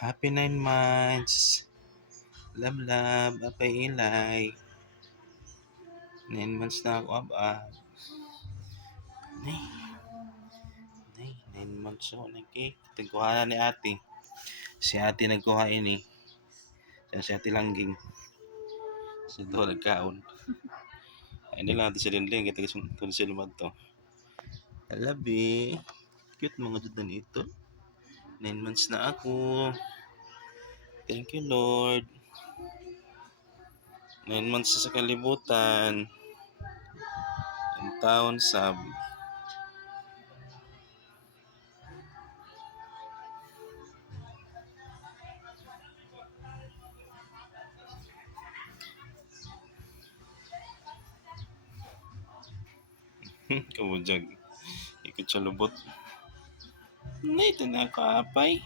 Happy 9 months. Love, love. Apay ilay. 9 months na ako, Nay, 9 months ako na cake. Nagkuha na ni ate. Si ate nagkuha ini. Si ate langging. Si ito nagkaon. Ay nila natin si Linling. Kita kung sila man to. Alabi. Cute mga dudan ito. 9 months na ako. Thank you, Lord. 9 months na sa kalibutan. Ang taon sab. Kabujag. Ikot sa lubot. Ito na ako, apay.